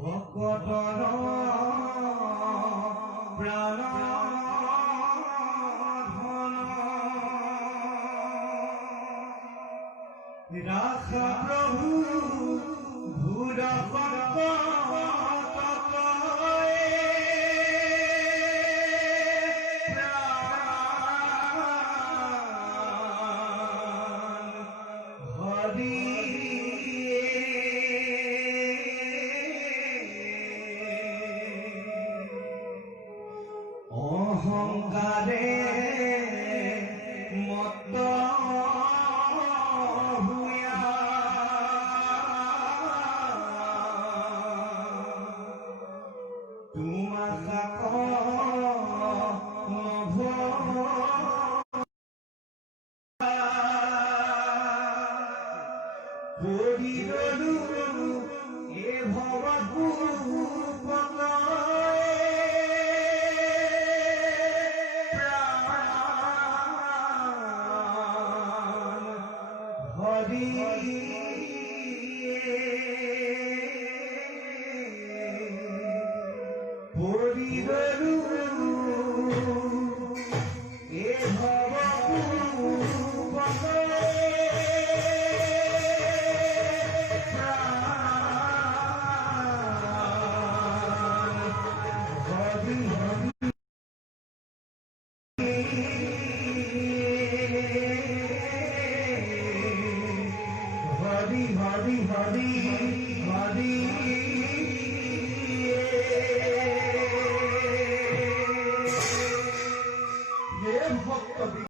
ভকতর প্রাণ রাখা প্রভু ভূর অহংকারে মত্ত হুয়া তোমাকা নভ পরিরলু এ ভবভূ পরিরলু এ ভবভূ হরি হরি হরি হরি হে ভক্ত